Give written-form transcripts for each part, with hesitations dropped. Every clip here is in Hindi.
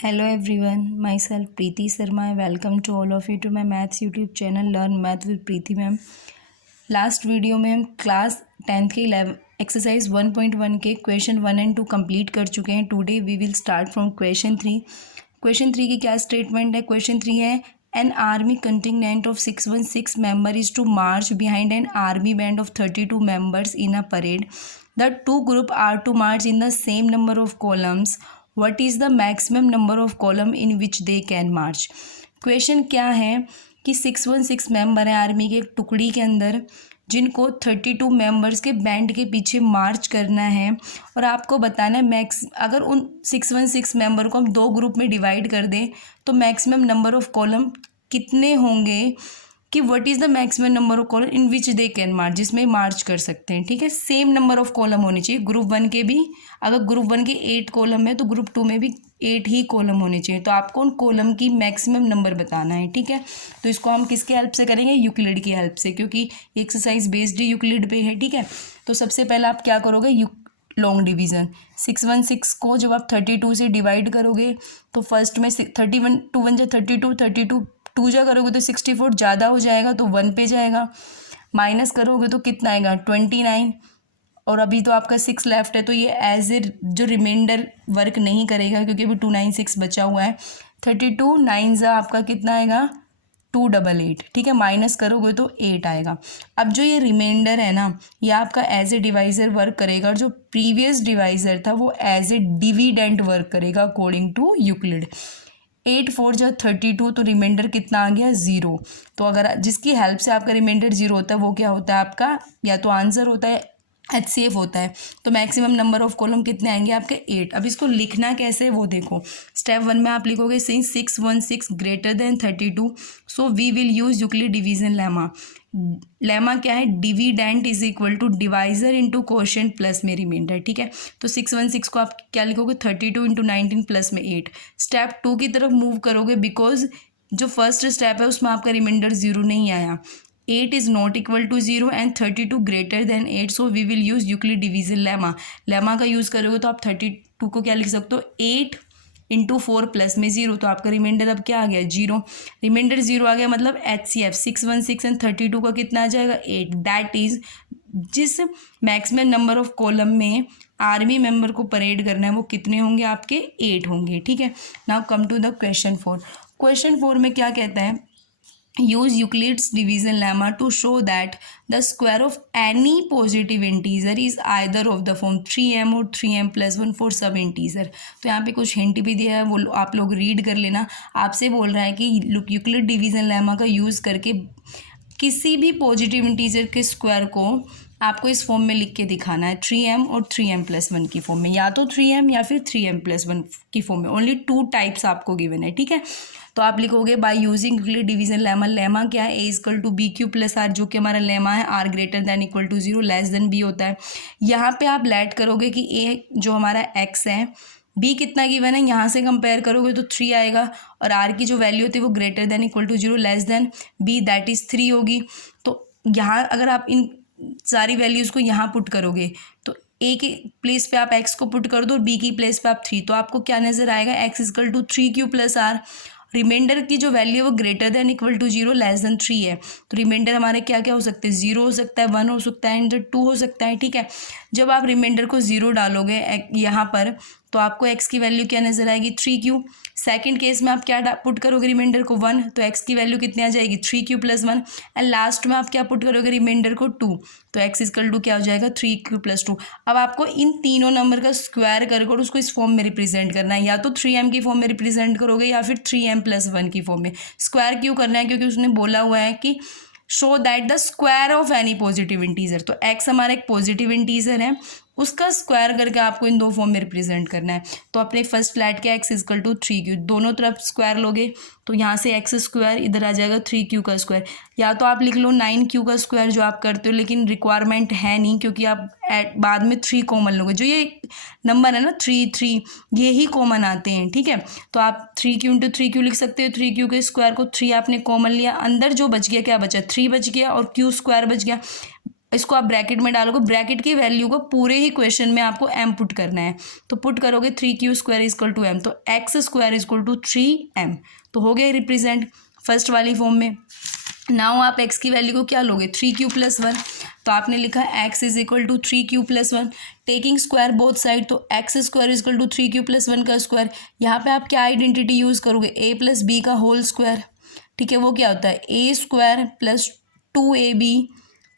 Hello everyone, myself Preeti Sharma. Welcome to all of you to my maths YouTube channel Learn Math with Preeti ma'am. Last video में हम क्लास 10th के 11 एक्सरसाइज 1.1 के क्वेश्चन 1 एंड 2 कंप्लीट कर चुके हैं. Today we will start from question 3. Question 3 की क्या स्टेटमेंट है? क्वेश्चन 3 है an army contingent of 616 member is to march behind an army band of 32 members in a parade. The two group are to march in the same number of columns. What is the maximum number of column in which they can march? Question क्या है कि 616 मेंबर हैं आर्मी के एक टुकड़ी के अंदर, जिनको 32 मेंबर्स के बैंड के पीछे मार्च करना है. और आपको बताना है मैक्स अगर उन 616 मेंबर को हम दो ग्रुप में डिवाइड कर दें तो मैक्सिमम नंबर ऑफ कॉलम कितने होंगे, कि what is the maximum number of column in which they can march, जिसमें मार्च कर सकते हैं. ठीक है, सेम नंबर ऑफ कॉलम होनी चाहिए. ग्रुप 1 के भी अगर ग्रुप 1 के 8 कॉलम है तो ग्रुप 2 में भी 8 ही कॉलम होने चाहिए. तो आपको उन कॉलम की मैक्सिमम नंबर बताना है. ठीक है, तो इसको हम किसकी हेल्प से करेंगे? यूक्लिड की हेल्प से, क्योंकि एक्सरसाइज बेस्ड यूक्लिड पे है. ठीक है, तो सबसे पहले आप क्या करोगे? लॉन्ग डिवीज़न 616 को जब आप 32 से डिवाइड करोगे तो फर्स्ट में 31 टू 1 जा 32, 32 2 जा करोगे तो 64 ज़्यादा हो जाएगा तो 1 पे जाएगा. माइनस करोगे तो कितना आएगा? 29. और अभी तो आपका 6 लेफ्ट है तो ये एज ए जो रिमाइंडर वर्क नहीं करेगा, क्योंकि अभी 296 बचा हुआ है. 32 9 जा आपका कितना आएगा? 288. ठीक है, माइनस करोगे तो 8 आएगा. अब जो ये रिमाइंडर है ना, ये आपका एज ए डिवाइज़र वर्क करेगा, और जो प्रीवियस डिवाइज़र था वो एज ए डिविडेंड वर्क करेगा अकॉर्डिंग टू यूक्लिड. 8 4 जा 32, तो रिमाइंडर कितना आ गया? 0. तो अगर जिसकी हेल्प से आपका रिमाइंडर 0 होता है वो क्या होता है? आपका या तो आंसर होता है, HCF होता है. तो मैक्सिमम नंबर ऑफ कॉलम कितने आएंगे आपके? 8. अब इसको लिखना कैसे है वो देखो. स्टेप 1 में आप लिखोगे since 616 greater than 32 so we will use Euclid division lemma. Lemma क्या है? Dividend is equal to divisor into quotient plus में रिमाइंडर. ठीक है, तो 616 को आप क्या लिखोगे? 32 इंटू 19 प्लस में 8. स्टेप 2 की तरफ मूव करोगे, बिकॉज जो फर्स्ट स्टेप है उसमें आपका रिमाइंडर 0 नहीं आया. 8 is not equal to 0 and 32 greater than 8, so we will use Euclid division lemma. Lemma का यूज़ करोगे तो आप 32 को क्या लिख सकते हो? 8 इंटू 4 प्लस में 0. तो आपका रिमाइंडर अब क्या आ गया? 0. रिमाइंडर 0 आ गया, मतलब HCF 616 एंड 32 का कितना आ जाएगा? 8. दैट इज जिस मैक्सिमम नंबर ऑफ कॉलम में आर्मी मेंबर को परेड करना है वो कितने होंगे आपके? 8 होंगे. ठीक है, now come to the question 4. Question 4 में क्या कहता है? Use Euclid's division lemma to show that the square of any positive integer is either of the form 3m or 3m plus 1 for सब integer. तो यहाँ पे कुछ हिंट भी दिया है, वो आप लोग रीड कर लेना. आपसे बोल रहा है कि यूक्लिड डिवीजन लेमा का यूज़ करके किसी भी पॉजिटिव इंटीजर के स्क्वायर को आपको इस फॉर्म में लिख के दिखाना है, 3m और 3m प्लस 1 की फॉर्म में, या तो 3m या फिर 3m प्लस 1 की फॉर्म में. ओनली 2 टाइप्स आपको गिवन है. ठीक है, तो आप लिखोगे by using Euclid division lemma. Lemma क्या है? A equal to B Q plus R, जो कि हमारा लेमा है. R greater than equal to 0, less than B होता है. यहाँ पे आप लेट करोगे कि ए जो हमारा एक्स है, बी कितना गिवन है, यहाँ से कंपेयर करोगे तो 3 आएगा, और आर की जो वैल्यू होती है वो greater than equal to 0, less than b, that is 3 होगी. तो यहाँ अगर आप इन सारी वैल्यूज़ को यहाँ पुट करोगे तो ए की प्लेस पे आप एक्स को पुट कर दो और बी की प्लेस पे आप 3, तो आपको क्या नज़र आएगा? X equal to 3q plus r. Remainder की जो वैल्यू है वो greater than equal to 0, less than 3 है. तो रिमाइंडर हमारे क्या क्या हो सकते हैं? 0 हो सकता है, 1 हो सकता है, एंड 2 हो सकता है. ठीक है, जब आप रिमाइंडर को 0 डालोगे यहाँ पर तो आपको x की वैल्यू क्या नज़र आएगी? 3q. सेकंड केस में आप क्या पुट करोगे? रिमाइंडर को 1, तो x की वैल्यू कितनी आ जाएगी? 3q plus 1. एंड लास्ट में आप क्या पुट करोगे? रिमाइंडर को 2, तो x इक्वल टू क्या हो जाएगा? 3q plus 2. अब आपको इन तीनों नंबर का स्क्वायर करके उसको इस फॉर्म में रिप्रेजेंट करना है, या तो 3m की फॉर्म में रिप्रेजेंट करोगे या फिर 3m प्लस 1 की फॉर्म में. स्क्वायर क्यों करना है? क्योंकि उसने बोला हुआ है कि show that the square of any positive integer. तो x हमारा एक पॉजिटिव इंटीजर है, उसका स्क्वायर करके आपको इन दो फॉर्म में रिप्रेजेंट करना है. तो अपने फर्स्ट फ्लैट के x इक्वल टू 3q, दोनों तरफ स्क्वायर लोगे तो यहाँ से x स्क्वायर इधर आ जाएगा 3q का स्क्वायर, या तो आप लिख लो 9q का स्क्वायर जो आप करते हो, लेकिन रिक्वायरमेंट है नहीं क्योंकि आप बाद में 3 कॉमन लोगे. जो ये नंबर है ना 3 3, ये ही कॉमन आते हैं. ठीक है, तो आप 3q इंटू 3q लिख सकते हो. 3q के स्क्वायर को 3 आपने कॉमन लिया, अंदर जो बच गया क्या बचा? 3 बच गया और q स्क्वायर बच गया. इसको आप ब्रैकेट में डालोगे, ब्रैकेट की वैल्यू को पूरे ही क्वेश्चन में आपको m पुट करना है। तो पुट करोगे 3q square equal to m, तो x square equal to 3m, तो हो गया रिप्रेजेंट फर्स्ट वाली फॉर्म में। नाउ आप x की वैल्यू को क्या लोगे 3q प्लस 1, तो आपने लिखा x is equal to 3q plus 1, taking square both side, तो x square is equal to 3q plus 1 का स्क्वायर। यहाँ पे आप क्या आइडेंटिटी यूज़ करोगे, a प्लस बी का होल स्क्वायर, ठीक है, वो क्या होता है a square plus 2ab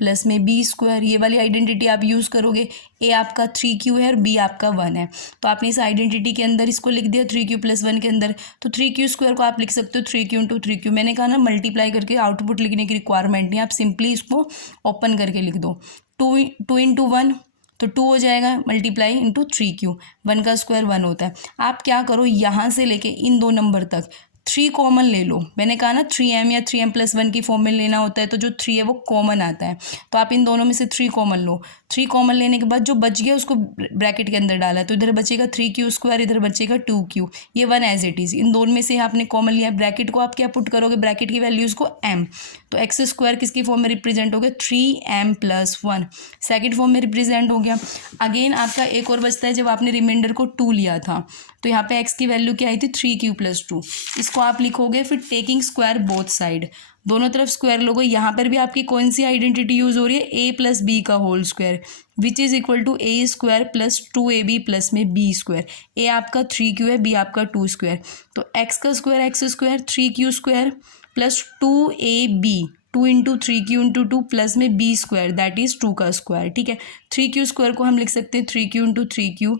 plus में बी स्क्वायर, ये वाली आइडेंटिटी आप यूज़ करोगे। ए आपका 3q है और बी आपका 1 है, तो आपने इस आइडेंटिटी के अंदर इसको लिख दिया 3q प्लस 1 के अंदर। तो 3q स्क्वायर को आप लिख सकते हो 3q इंटू 3q। मैंने कहा ना मल्टीप्लाई करके आउटपुट लिखने की रिक्वायरमेंट नहीं, आप सिंपली इसको ओपन करके लिख दो। 2 इंटू 1 तो 2 हो जाएगा, मल्टीप्लाई इंटू 3q, 1 का स्क्वायर 1 होता है। आप क्या करो, यहाँ से लेके इन दो नंबर तक 3 कॉमन ले लो। मैंने कहा ना 3m या 3m प्लस 1 की फॉर्म में लेना होता है, तो जो 3 है वो कॉमन आता है, तो आप इन दोनों में से 3 कॉमन लो। 3 कॉमन लेने के बाद जो बच गया उसको ब्रैकेट के अंदर डाला, तो इधर बचेगा 3q स्क्वायर, इधर बचेगा 2q, ये 1 एज इट इज़। इन दोनों में से आपने कॉमन लिया, ब्रैकेट को आप क्या पुट करोगे, ब्रैकेट की वैल्यूज़ को m, तो एक्स स्क्वायर किसकी फॉर्म में रिप्रेजेंट हो गया 3m प्लस 1, सेकेंड फॉर्म में रिप्रेजेंट हो गया। अगेन आपका एक और बचता है, जब आपने रिमाइंडर को 2 लिया था तो यहाँ पे x की वैल्यू क्या आई थी 3q प्लस 2, इसको आप लिखोगे। फिर टेकिंग स्क्वायर बोथ साइड, दोनों तरफ स्क्वायर लोगे। यहाँ पर भी आपकी कौन सी आइडेंटिटी यूज हो रही है, a प्लस बी का whole square which is equal to a square plus 2ab plus में b स्क्वायर। a आपका 3q है, b आपका 2 स्क्वायर, तो x का square x square 3q square plus 2ab 2 into 3q into 2 plus में b स्क्वायर दैट इज 2 का स्क्वायर, ठीक है। 3q स्क्वायर को हम लिख सकते हैं 3q into 3q,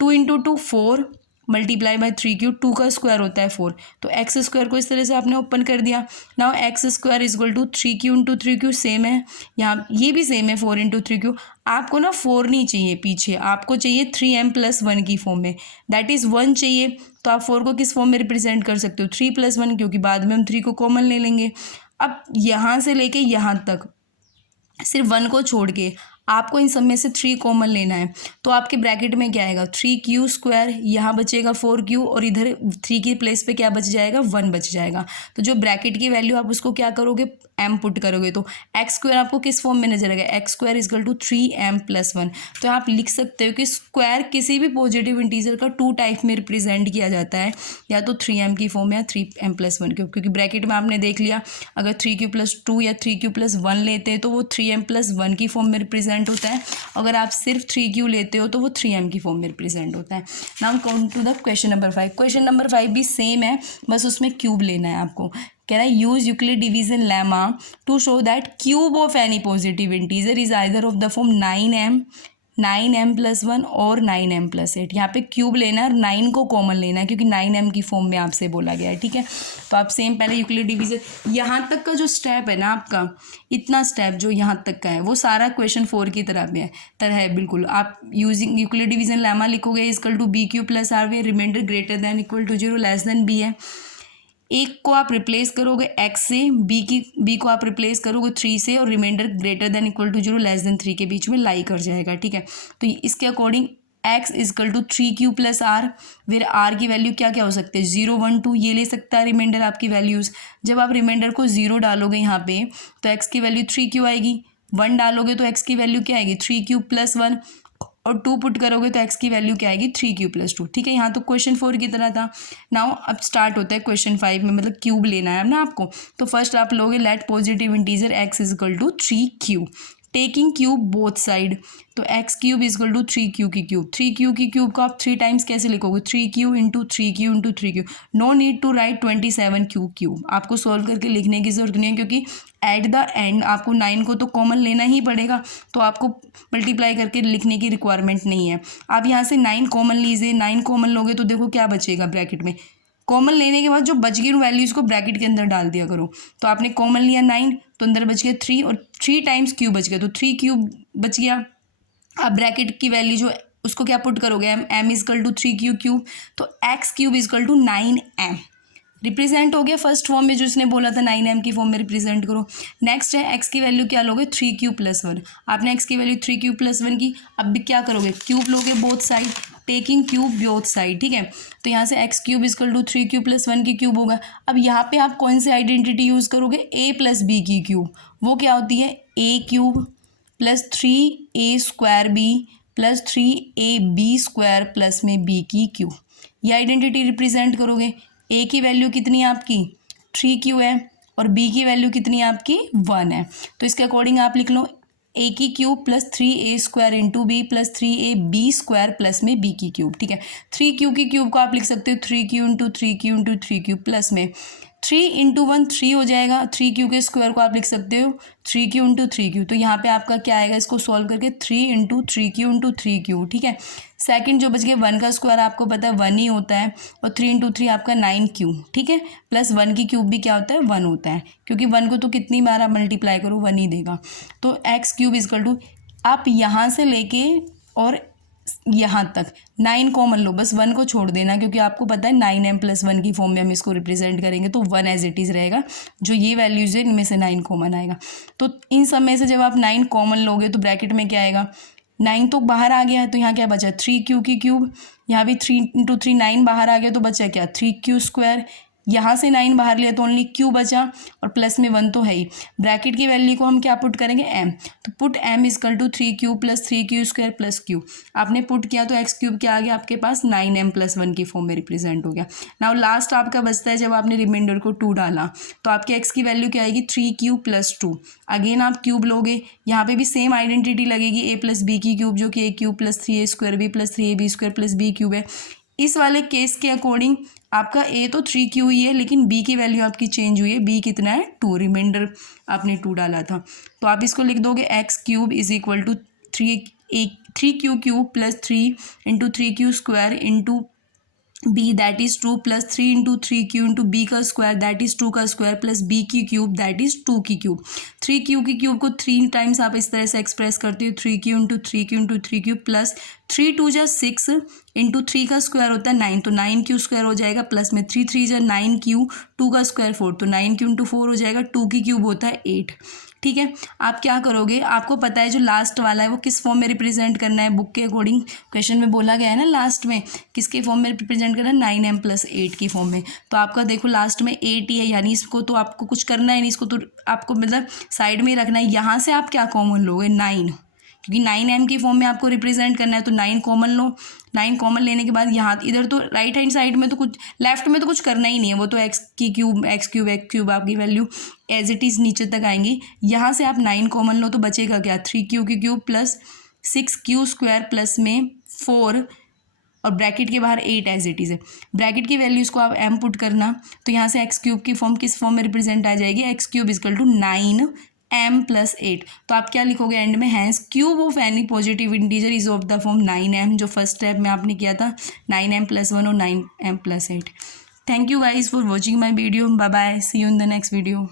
2 into 2 4 multiply by 3q, 2 का स्क्वायर होता है 4, तो एक्स स्क्वायर को इस तरह से आपने ओपन कर दिया। Now x square is equal to 3q into 3q, same है यहाँ, ये भी सेम है 4 इंटू 3q। आपको ना 4 नहीं चाहिए पीछे, आपको चाहिए 3m प्लस 1 की फॉर्म में, दैट इज़ 1 चाहिए। तो आप 4 को किस फॉर्म में रिप्रेजेंट कर सकते हो 3 प्लस 1, क्योंकि बाद में हम 3 को कॉमन ले लेंगे। अब यहाँ से लेके यहाँ तक सिर्फ 1 को छोड़ के आपको इन सब में से 3 कॉमन लेना है, तो आपके ब्रैकेट में क्या आएगा 3q स्क्वायर, यहाँ बचेगा 4q और इधर 3 की प्लेस पे क्या बच जाएगा 1 बच जाएगा। तो जो ब्रैकेट की वैल्यू आप उसको क्या करोगे m पुट करोगे, तो एक्स स्क्वायर आपको किस फॉर्म में नजर आएगा x square is equal to 3m plus 1। तो आप लिख सकते हो कि स्क्वायर किसी भी पॉजिटिव इंटीजर का 2 टाइप में रिप्रेजेंट किया जाता है, या तो 3m की फॉर्म या 3m प्लस 1 क्योंकि ब्रैकेट में आपने देख लिया अगर 3q प्लस 2 या 3q प्लस 1 लेते हैं तो वो 3m प्लस 1 की फॉर्म में रिप्रेजेंट होता है, अगर आप सिर्फ 3q लेते हो तो वो 3m की फॉर्म में रिप्रेजेंट होता है। Now come to the question number 5। Question number 5 भी सेम है, बस उसमें क्यूब लेना है आपको। कह रहा है use Euclid division lemma to show that cube of any positive integer is either of the form 9m plus 1 और 9m प्लस 8। यहाँ पे क्यूब लेना है और 9 को कॉमन लेना है क्योंकि 9m की फॉर्म में आपसे बोला गया है, ठीक है। तो आप सेम पहले यूक्लिड डिवीजन, यहाँ तक का जो स्टेप है ना आपका, इतना स्टेप जो यहाँ तक का है वो सारा क्वेश्चन 4 की तरह है बिल्कुल। आप यूजिंग यूक्लिड डिवीजन लेमा लिखोगे equal to B Q plus r वे, remainder greater than equal to 0 less than b है। एक को आप रिप्लेस करोगे x से, b को आप रिप्लेस करोगे 3 से और remainder greater than equal to 0 less than 3 के बीच में लाई कर जाएगा, ठीक है। तो इसके according x is equal to 3q plus r, फिर r की वैल्यू क्या क्या हो सकते हैं 0 1 2, ये ले सकता है रिमाइंडर आपकी वैल्यूज़। जब आप रिमाइंडर को 0 डालोगे यहाँ पे तो x की वैल्यू 3q आएगी, 1 डालोगे तो x की वैल्यू क्या आएगी 3q प्लस 1 और 2 पुट करोगे तो x की वैल्यू क्या आएगी 3q प्लस 2, ठीक है। यहाँ तो क्वेश्चन 4 की तरह था। नाउ अब स्टार्ट होता है क्वेश्चन 5 में, मतलब क्यूब लेना है ना आपको। तो फर्स्ट आप लोगे let positive integer x is equal to 3q, taking cube both side, तो X cube is equal to 3q की क्यूब। 3q की क्यूब को आप 3 टाइम्स कैसे लिखोगे 3q into 3q into 3q। No need to write 27q cube, आपको सॉल्व करके लिखने की जरूरत नहीं है क्योंकि एट द एंड आपको 9 को तो कॉमन लेना ही पड़ेगा, तो आपको मल्टीप्लाई करके लिखने की रिक्वायरमेंट नहीं है। आप यहाँ से 9 कॉमन लीजिए, 9 कॉमन लोगे तो देखो क्या बचेगा ब्रैकेट में। कॉमन लेने के बाद जो बच गई उन वैल्यूज़ को ब्रैकेट के अंदर डाल दिया करो। तो आपने कॉमन लिया 9 तो अंदर बच गया 3 और 3 टाइम्स क्यूब बच गया, तो 3 क्यूब बच गया। आप ब्रैकेट की वैल्यू जो उसको क्या पुट करोगे m is equal to 3q cube, तो x cube is equal to 9m represent हो गया फर्स्ट फॉर्म में जो इसने बोला था 9m की फॉर्म में रिप्रेजेंट करो। नेक्स्ट है x की वैल्यू क्या लोगे 3q प्लस 1, आपने x की वैल्यू 3q प्लस 1 की, अब भी क्या करोगे क्यूब लोगे both side, taking cube both side, ठीक है। तो यहाँ से x cube is equal to 3q plus 1 की क्यूब होगा। अब यहाँ पे आप कौन सी आइडेंटिटी यूज़ करोगे a प्लस बी की क्यूब, वो क्या होती है a cube plus 3a² plus 3ab² plus में b की क्यूब। ये आइडेंटिटी रिप्रेजेंट करोगे। a की वैल्यू कितनी है आपकी 3q है और b की वैल्यू कितनी है आपकी 1 है। तो इसके अकॉर्डिंग आप लिख लो a की cube plus 3a² into b plus 3ab² plus में b की क्यूब। ठीक है, 3q की क्यूब को आप लिख सकते हो 3q into 3q into 3q plus में 3 इंटू 1 3 हो जाएगा। 3q के स्क्वायर को आप लिख सकते हो 3q इंटू 3q। तो यहाँ पे आपका क्या आएगा, इसको सॉल्व करके 3 इंटू 3q इंटू 3q। ठीक है, सेकंड जो बच गया 1 का स्क्वायर आपको पता है 1 ही होता है और 3 इंटू 3 आपका 9q। ठीक है, प्लस 1 की क्यूब भी क्या होता है 1 होता है, क्योंकि 1 को तो कितनी बार आप मल्टीप्लाई करो 1 ही देगा। तो x³ इजकल टू आप यहाँ से लेके और यहाँ तक 9 कॉमन लो, बस 1 को छोड़ देना, क्योंकि आपको पता है 9m + 1 की फॉर्म में हम इसको रिप्रेजेंट करेंगे तो 1 एज इट इज़ रहेगा। जो ये वैल्यूज़ है इनमें से 9 कॉमन आएगा। तो इन सब में से जब आप 9 कॉमन लोगे तो ब्रैकेट में क्या आएगा, 9 तो बाहर आ गया है तो यहाँ क्या बचा 3q की क्यूब, यहाँ भी 3 इंटू 3 9 बाहर आ गया तो बचा क्या 3q²। यहाँ से 9 बाहर लिया तो ओनली q बचा और प्लस में 1 तो है ही। ब्रैकेट की वैल्यू को हम क्या पुट करेंगे m, तो put m is equal to 3q plus 3q² plus q। आपने पुट किया तो x³ क्या आ गया आपके पास 9m + 1 की फॉर्म में रिप्रेजेंट हो गया। नाउ लास्ट आपका बचता है जब आपने रिमाइंडर को 2 डाला तो आपके x की वैल्यू क्या आएगी 3q + 2। अगेन आप क्यूब लोगे, यहाँ पे भी सेम आइडेंटिटी लगेगी a + b की क्यूब जो कि a³ + 3a² b + 3ab² + b³ है। इस वाले केस के अकॉर्डिंग आपका a तो 3q ही है लेकिन b की वैल्यू आपकी चेंज हुई है। b कितना है 2, रिमाइंडर आपने 2 डाला था तो आप इसको लिख दोगे x³ is equal to 3q³ plus 3 into 3q² into b that is 2 plus 3 into 3q into b का स्क्वायर दैट इज 2 का स्क्वायर प्लस b की क्यूब दैट इज 2 की क्यूब। 3q की क्यूब को 3 टाइम्स आप इस तरह से एक्सप्रेस करते हो 3q into 3q into 3q plus 3 2 जा 6 इंटू 3 का स्क्वायर होता है 9 तो 9q² हो जाएगा प्लस में 3 3 जा 9q 2 का स्क्वायर 4 तो 9q इंटू 4 हो जाएगा 2 की क्यूब होता है 8। ठीक है, आप क्या करोगे, आपको पता है जो लास्ट वाला है वो किस फॉर्म में रिप्रेजेंट करना है। बुक के अकॉर्डिंग क्वेश्चन में बोला गया है ना लास्ट में किसके फॉर्म में रिप्रेजेंट करना है 9m + 8 की फॉर्म में। तो आपका देखो लास्ट में 8 ही है, यानी इसको तो आपको कुछ करना है नहीं, इसको तो आपको मतलब साइड में ही रखना है। यहाँ से आप क्या कॉमन लोगे 9, क्योंकि 9m की फॉर्म में आपको रिप्रेजेंट करना है तो 9 कॉमन लो। 9 कॉमन लेने के बाद यहाँ इधर तो राइट हैंड साइड में तो कुछ लेफ्ट में तो कुछ करना ही नहीं है, वो तो x³ आपकी वैल्यू एज इट इज़ नीचे तक आएंगी। यहाँ से आप 9 कॉमन लो तो बचेगा क्या 3q की क्यूब प्लस 6q² प्लस में 4 और ब्रैकेट के बाहर 8 एज इट इज़ है। ब्रैकेट की वैल्यूज़ को आप m पुट करना तो यहाँ से x³ की फॉर्म किस फॉर्म में रिप्रेजेंट आ जाएगी x³ इजकल टू 9m + 8। तो आप क्या लिखोगे एंड में, hence cube of any positive integer is of the form 9m, जो फर्स्ट स्टेप में आपने किया था 9m + 1 और 9m + 8। Thank you guys for watching my video, bye bye, see you in the next video.